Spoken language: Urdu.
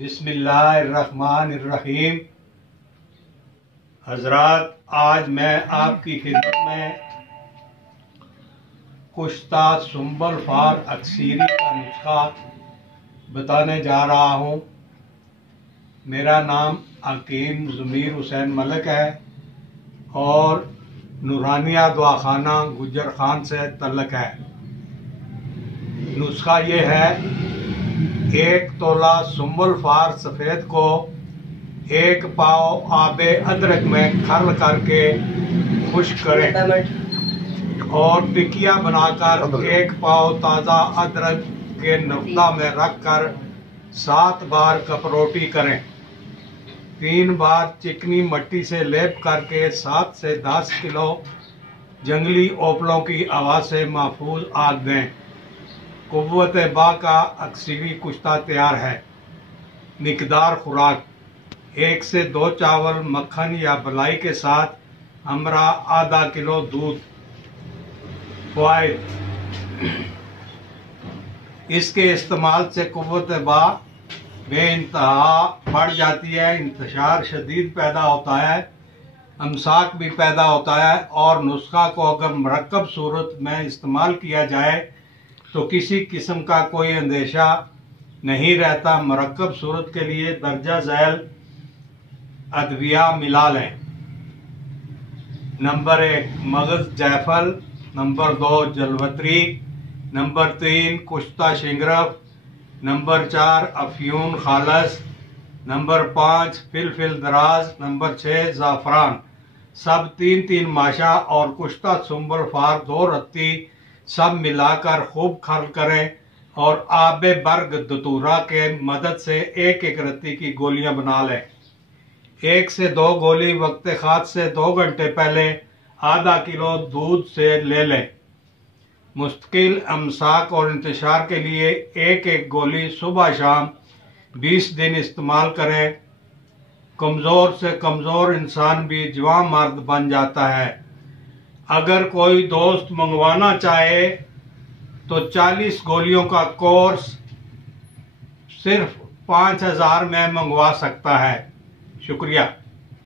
بسم اللہ الرحمن الرحیم۔ حضرات، آج میں آپ کی خدمت میں کشتہ سنبل فار اکثیری کا نسخہ بتانے جا رہا ہوں۔ میرا نام حکیم ضمیر حسین ملک ہے اور نورانیہ دواخانہ گجر خان سے تعلق ہے۔ نسخہ یہ ہے: 1 تولہ سنبل فار سفید کو 1 پاؤ آب ادرک میں کھرل کر کے خشک کریں اور ٹکیا بنا کر 1 پاؤ تازہ ادرک کے نقطہ میں رکھ کر 7 بار کپروٹی کریں۔ 3 بار چکنی مٹی سے لیپ کر کے 7 سے 10 کلو جنگلی اوپلوں کی ہوا سے محفوظ آگ دیں۔ قوت با کا اکثیری کشتہ تیار ہے۔ مقدار خوراک: 1 سے 2 چاول مکھن یا بلائی کے ساتھ ہمراہ آدھا کلو دودھ۔ فوائد: اس کے استعمال سے قوت با بے انتہا بڑھ جاتی ہے، انتشار شدید پیدا ہوتا ہے، امساک بھی پیدا ہوتا ہے، اور نسخہ کو اگر مرکب صورت میں استعمال کیا جائے تو کسی قسم کا کوئی اندیشہ نہیں رہتا۔ مرکب صورت کے لیے درجہ ذیل ادویہ ملا لیں: نمبر 1 مغز جیفل، نمبر 2 جلوتری، نمبر 3 کشتہ شنگرف، نمبر 4 افیون خالص، نمبر 5 فلفل دراز، نمبر 6 زعفران۔ سب 3 ماشا اور کشتہ سنبل فار 2 رتی سب ملا کر خوب کھرل کریں اور آب برگ دتورا کے مدد سے 1 رتی کی گولیاں بنا لیں۔ 1 سے 2 گولی وقت خواب سے 2 گھنٹے پہلے آدھا کلو دودھ سے لے لیں۔ مستقل امساک اور انتشار کے لیے 1 گولی صبح شام 20 دن استعمال کریں۔ کمزور سے کمزور انسان بھی جوان مرد بن جاتا ہے۔ اگر کوئی دوست منگوانا چاہے تو 40 گولیوں کا کورس صرف 5000 میں منگوا سکتا ہے۔ شکریہ۔